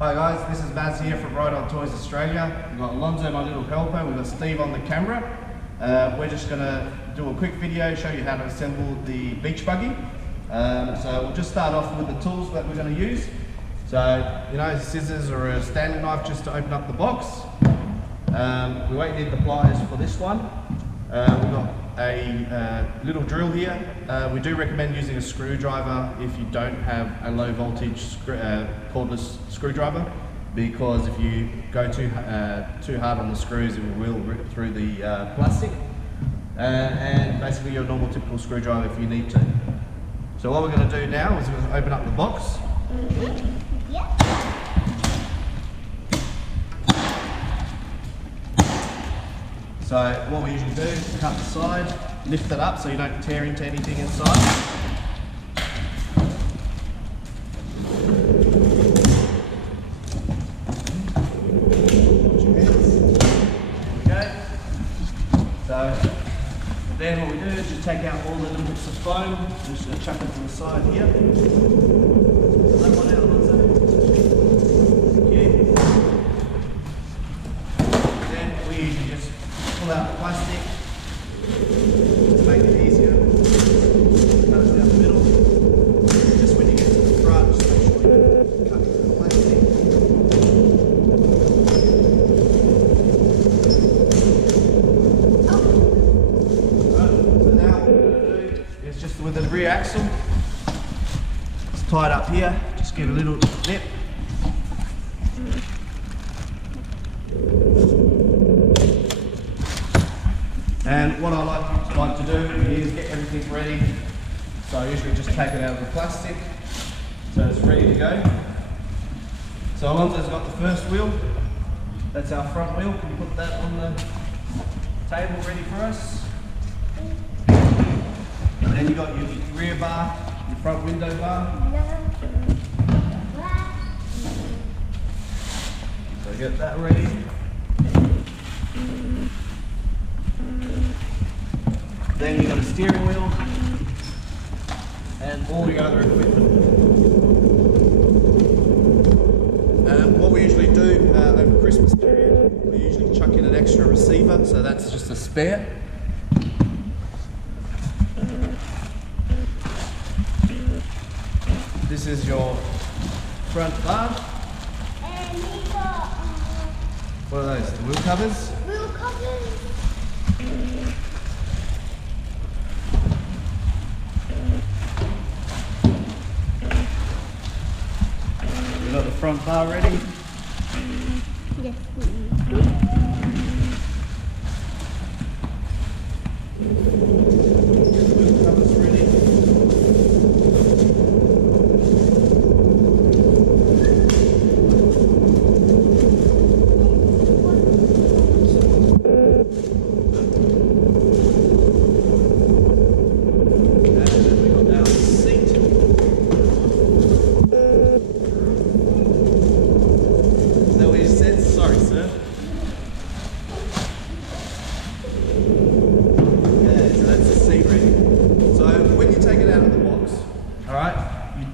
Hi guys, this is Maz here from Ride On Toys Australia. We've got Alonzo, my little helper, we've got Steve on the camera. We're just going to do a quick video, show you how to assemble the beach buggy. So we'll just start off with the tools that we're going to use. So, you know, scissors or a standing knife just to open up the box. We won't need the pliers for this one. We've got a little drill here. We do recommend using a screwdriver if you don't have a low voltage cordless screwdriver, because if you go too hard on the screws, it will rip through the plastic, and basically your normal typical screwdriver if you need to. So what we're going to do now is we're going to open up the box. So what we usually do is cut the side, lift it up so you don't tear into anything inside. So then what we do is just take out all the little bits of foam. I'm just going to chuck it to the side here. That one out, Alonzo. Thank you. Then we usually just pull out the plastic to make it easier. Cut it down the middle. Just when you get to the front, just make sure you cut into the plastic. With the rear axle, it's tied up here, just give it a little nip. And what I like to do is get everything ready. So I usually just take it out of the plastic, so it's ready to go. So Alonzo's got the first wheel, that's our front wheel. Can you put that on the table ready for us? And then you got your rear bar, your front window bar. So get that ready. Then you got a steering wheel and all your other equipment. What we usually do over Christmas period, we usually chuck in an extra receiver, so that's just a spare. This is your front bar. And we got what are those? The wheel covers? wheel covers. We got the front bar ready. Yes. Wheel covers ready.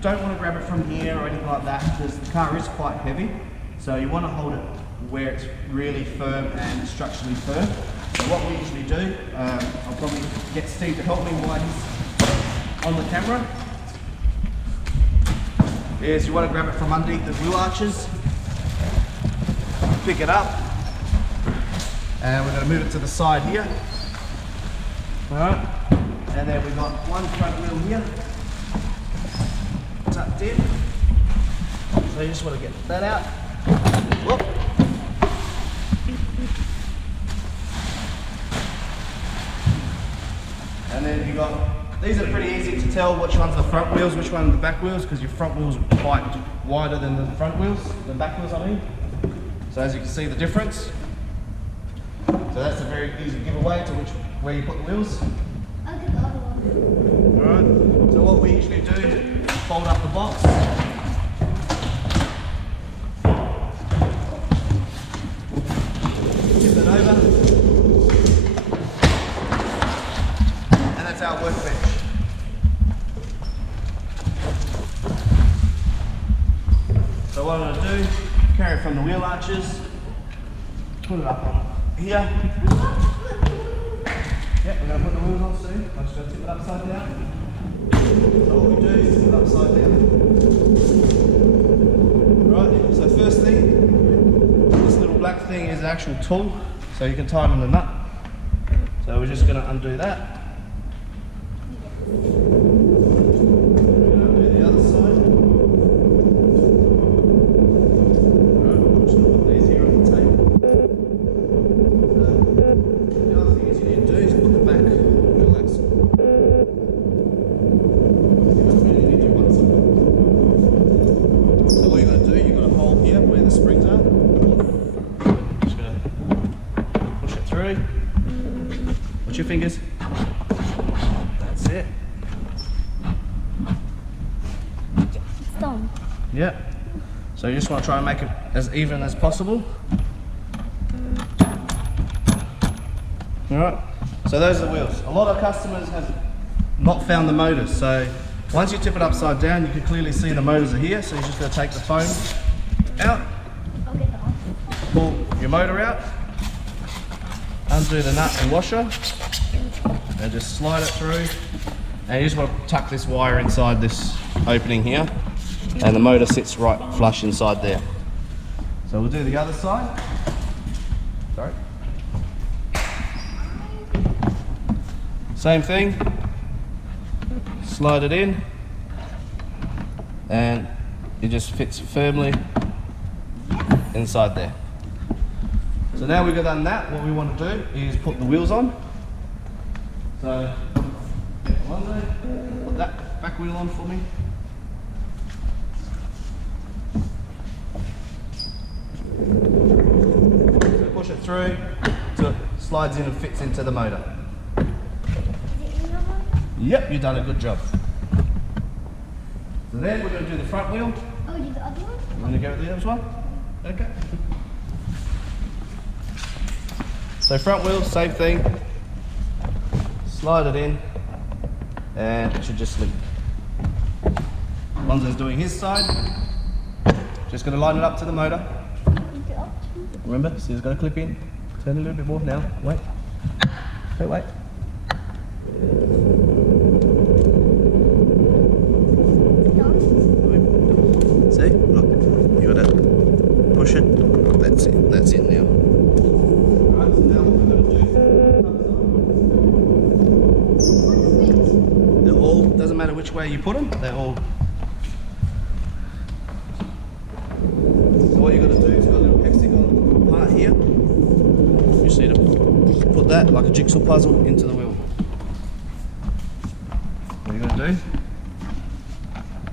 Don't want to grab it from here or anything like that, because the car is quite heavy, so you want to hold it where it's really firm and structurally firm. So what we usually do, I'll probably get Steve to help me while he's on the camera, is you want to grab it from underneath the wheel arches, pick it up, and we're going to move it to the side here. Alright, and then we've got one front wheel here, tucked in, so you just want to get that out. Whoop. And then you got, these are pretty easy to tell which one's the front wheels, which one's the back wheels, because your front wheels are quite wider than the front wheels, the back wheels I mean. So as you can see the difference. So that's a very easy giveaway to where you put the wheels. I'll get the other one. Alright, so what we usually do, fold up the box. Tip it over. And that's our workbench. So what I'm going to do carry it from the wheel arches, put it up on here. Yep, we're going to put the wheels on soon. I'm just going to tip it upside down. So what we do is tip it upside down. Right, so first thing, this little black thing is an actual tool, so you can tighten the nut. So we're just going to undo that. Watch your fingers. That's it. It's done. Yep. So you just want to try and make it as even as possible. Alright. So those are the wheels. A lot of customers have not found the motors. So once you tip it upside down, you can clearly see the motors are here. So you're just going to take the foam out. I'll get that off. Pull your motor out. Undo the nut and washer and just slide it through, and you just want to tuck this wire inside this opening here, and the motor sits right flush inside there. So we'll do the other side. Sorry. Same thing, slide it in and it just fits firmly inside there. So now we've done that, what we want to do is put the wheels on. So, get one there, put that back wheel on for me. So push it through so it slides in and fits into the motor. Is it in the one? Yep, you've done a good job. So then we're going to do the front wheel. Oh, you did the other one? You want to go with the other one? Okay. So front wheel, same thing. Slide it in, and it should just slip. Lonzo's doing his side. Just going to line it up to the motor. Remember, so he's got to clip in. Turn a little bit more now. Wait. Wait. See? Look. You got to push it. That's it. That's it now. Right, so now what we're going to do. They're all, doesn't matter which way you put them, they're all. So what you've got to do is got a little hexagon part here. You just need to put that like a jigsaw puzzle into the wheel. What you're going to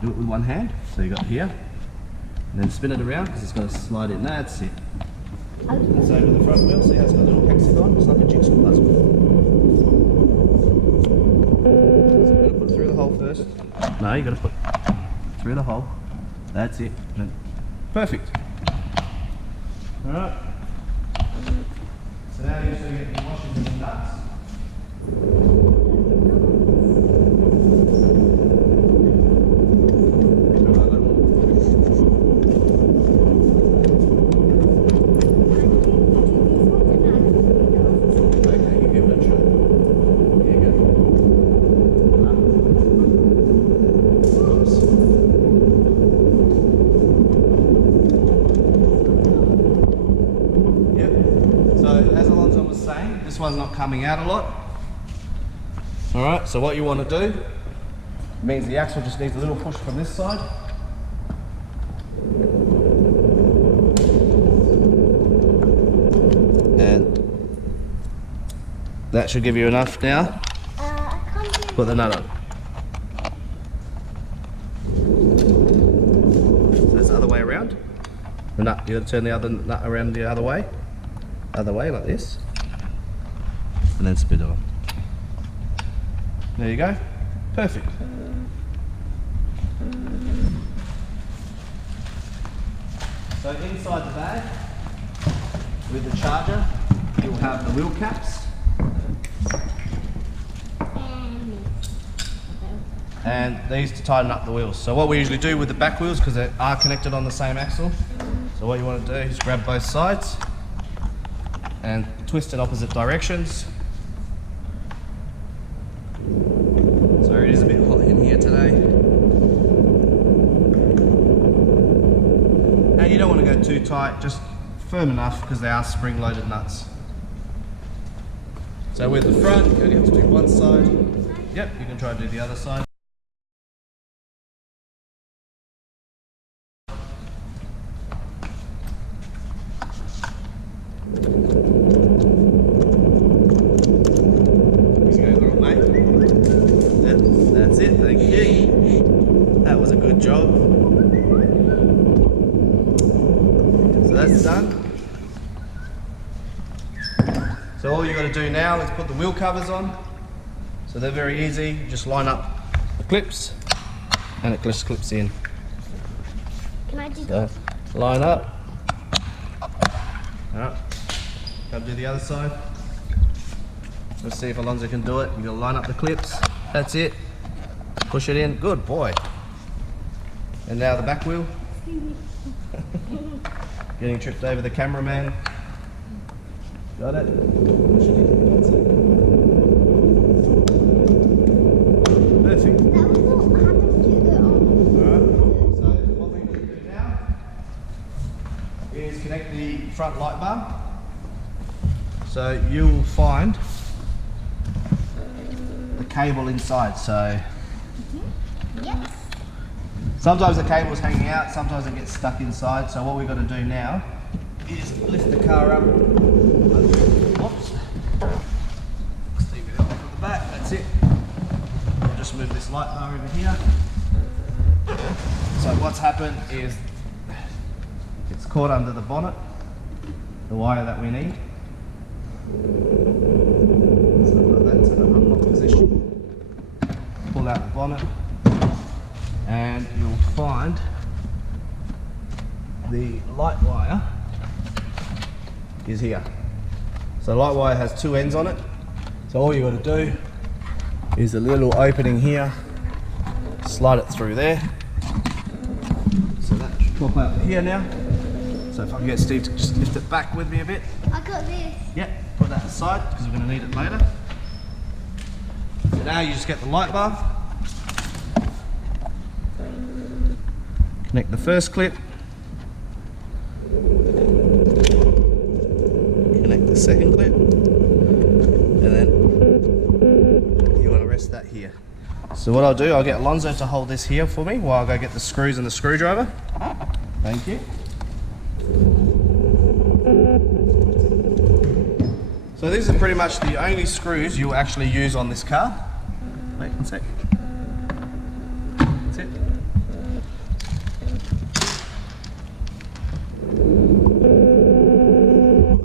do it with one hand. So you got here, and then spin it around because it's going to slide in. That's it. And same with the front wheel. See how it's got a little hexagon? It's like a jigsaw puzzle. So you've got to put it through the hole first. No, you've got to put it through the hole. That's it. Perfect. Alright. So now you just get the washers and the nuts. This one's not coming out a lot. Alright, so what you want to do means the axle just needs a little push from this side. And that should give you enough now. Put the nut on. So that's the other way around. The nut, you got to turn the other nut around the other way. Other way, like this. And then spin it on. There you go. Perfect. So inside the bag, with the charger, you'll have the wheel caps. And these to tighten up the wheels. So what we usually do with the back wheels, because they are connected on the same axle, So what you want to do is grab both sides and twist in opposite directions. Sorry, it is a bit hot in here today. And you don't want to go too tight, just firm enough because they are spring-loaded nuts. So with the front, you only have to do one side. Yep, you can try and do the other side. Yep, that's it, thank you. That was a good job. So that's done. So all you got to do now is put the wheel covers on. So they're very easy. You just line up the clips and it just clips in. Can I do So line up. Alright. Go do the other side. Let's see if Alonso can do it. You're gonna line up the clips. That's it. Push it in. Good boy. And now the back wheel. Getting tripped over the cameraman. Got it? Push it in. That's it. Perfect. That was what happened to the Alright. So what we're going to do now is connect the front light bar. So you'll find the cable inside. So Yes. sometimes the cable's hanging out, sometimes it gets stuck inside. So what we've got to do now is lift the car up. Whoops. Steve it off at the back, that's it. We'll just move this light bar over here. So what's happened is it's caught under the bonnet, the wire that we need. So put that to the unlock position. Pull out the bonnet and you'll find the light wire is here. So the light wire has two ends on it. So all you got to do is a little opening here, slide it through there. So that should pop out here now. So if I can get Steve to just lift it back with me a bit. I got this. Yep, put that aside because we're going to need it later. So now you just get the light bar. Connect the first clip. Connect the second clip. And then you want to rest that here. So what I'll do, I'll get Alonso to hold this here for me while I go get the screws and the screwdriver. Thank you. So these are pretty much the only screws you'll actually use on this car. Wait one sec. That's it.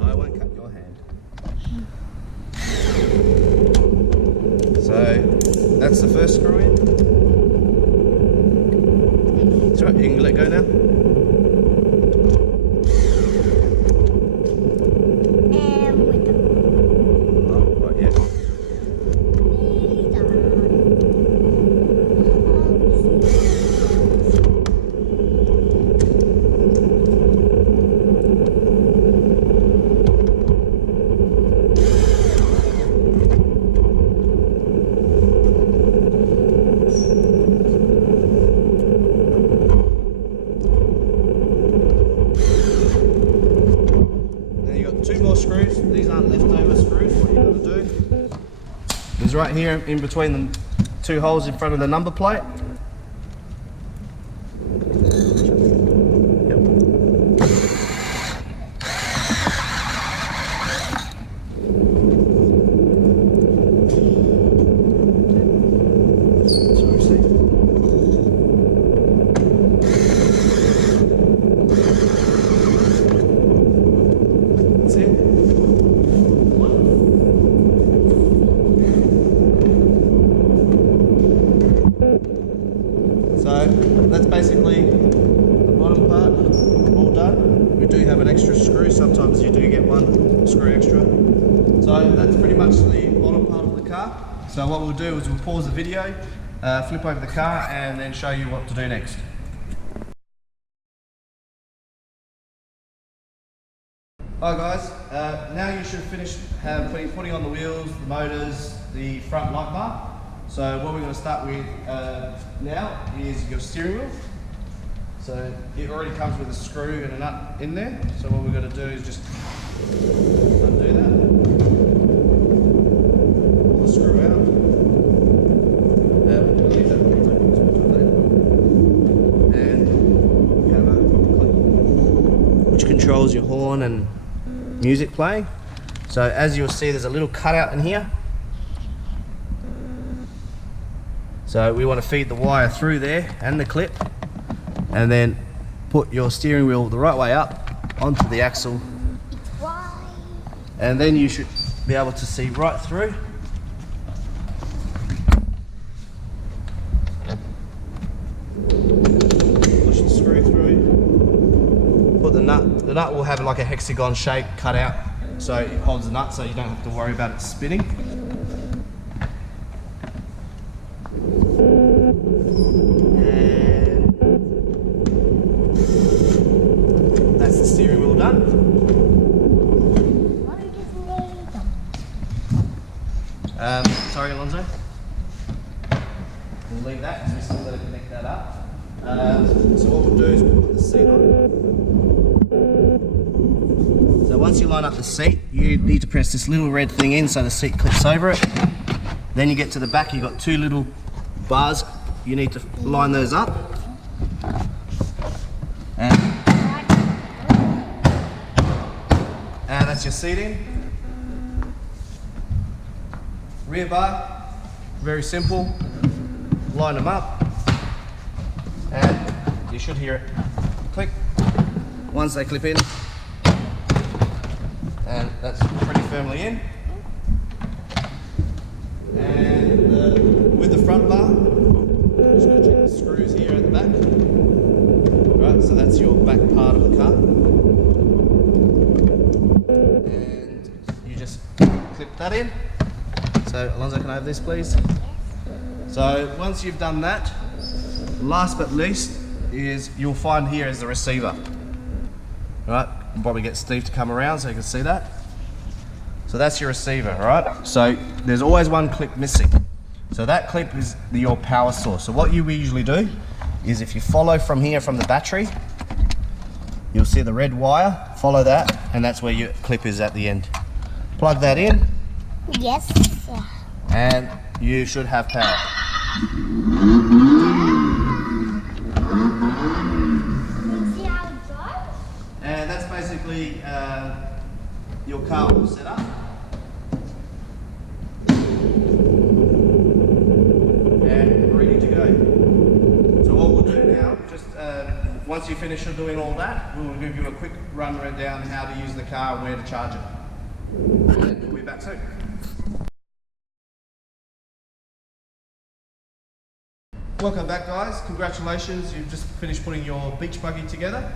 I won't cut your hand. So that's the first screw in. That's right, you can let go now. Screws. These aren't leftover screws. What you've got to do is right here in between the two holes in front of the number plate. So that's basically the bottom part all done. We do have an extra screw, sometimes you do get one screw extra. So that's pretty much the bottom part of the car. So what we'll do is we'll pause the video, flip over the car and then show you what to do next. Alright guys, now you should finish putting on the wheels, the motors, the front light bar. So what we're going to start with now is your steering wheel. So it already comes with a screw and a nut in there. So what we're going to do is just undo that, pull the screw out, leave that and you have a click, which controls your horn and music playing. So as you'll see, there's a little cutout in here. So we want to feed the wire through there and the clip, and then put your steering wheel the right way up onto the axle, and then you should be able to see right through. Push the screw through, put the nut will have like a hexagon shape cut out, so it holds the nut so you don't have to worry about it spinning. And that's the steering wheel done. Sorry Alonso. We'll leave that because we still got to connect that up. So what we'll do is we'll put the seat on. So once you line up the seat, you need to press this little red thing in so the seat clips over it. Then you get to the back, you've got two little bars, you need to line those up. And that's your seating. Rear bar, very simple, line them up, and you should hear it click once they clip in, and that's pretty firmly in. And with the front bar, I'm just going to check the screws here at the back. Alright, so that's your back part of the car, and you just clip that in. So Alonso, can I have this please? So once you've done that, last but least is you'll find here is the receiver. Alright, we'll probably get Steve to come around so you can see that. So that's your receiver, alright? So there's always one clip missing. So that clip is your power source. So what you usually do is if you follow from here from the battery, you'll see the red wire, follow that, and that's where your clip is at the end. Plug that in. Yes. And you should have power. See how it goes? And that's basically your car all set up. And ready to go. So what we'll do now, just once you finish doing all that, we'll give you a quick run down how to use the car and where to charge it. And we'll be back soon. Welcome back guys, congratulations, you've just finished putting your beach buggy together.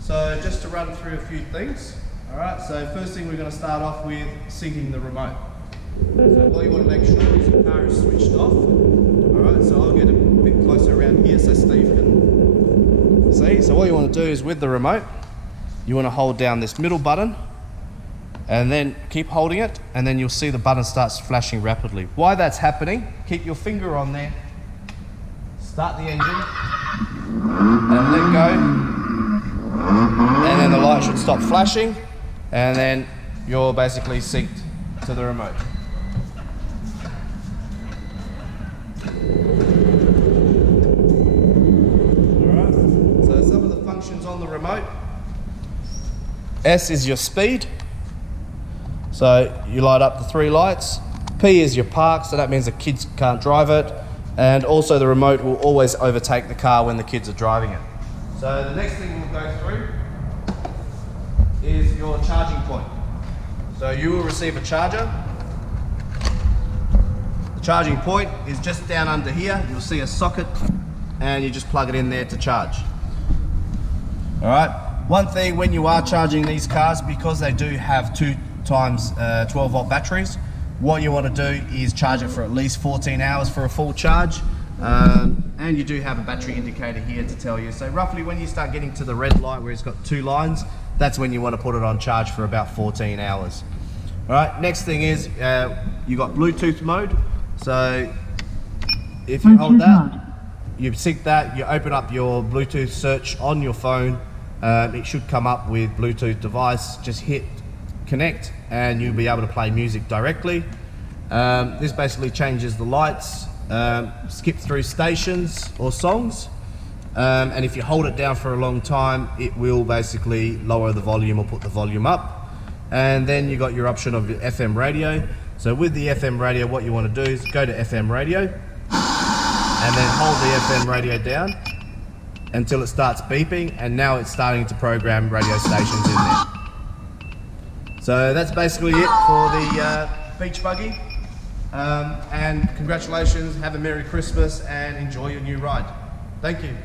So just to run through a few things. Alright, so first thing we're going to start off with syncing the remote. So what you want to make sure is your car is switched off. Alright, so I'll get a bit closer around here so Steve can see. So what you want to do is with the remote, you want to hold down this middle button and then keep holding it, and then you'll see the button starts flashing rapidly. While that's happening, keep your finger on there. Start the engine and let go, and then the light should stop flashing, and then you're basically synced to the remote. Alright, so some of the functions on the remote. S is your speed, so you light up the 3 lights. P is your park, so that means the kids can't drive it. And also the remote will always overtake the car when the kids are driving it. So the next thing we'll go through is your charging point. So you will receive a charger. The charging point is just down under here. You'll see a socket and you just plug it in there to charge. Alright, one thing when you are charging these cars, because they do have 2 times 12 volt batteries, what you want to do is charge it for at least 14 hours for a full charge, and you do have a battery indicator here to tell you. So roughly when you start getting to the red light where it's got 2 lines, that's when you want to put it on charge for about 14 hours. All right, next thing is you got Bluetooth mode. So if you hold that, you sync that, you open up your Bluetooth search on your phone, it should come up with Bluetooth device. Just hit connect and you'll be able to play music directly. This basically changes the lights, skip through stations or songs, and if you hold it down for a long time, it will basically lower the volume or put the volume up. And then you got your option of your FM radio. So with the FM radio, what you want to do is go to FM radio and then hold the FM radio down until it starts beeping, and now it's starting to program radio stations in there. So that's basically it for the beach buggy. And congratulations, have a Merry Christmas and enjoy your new ride. Thank you.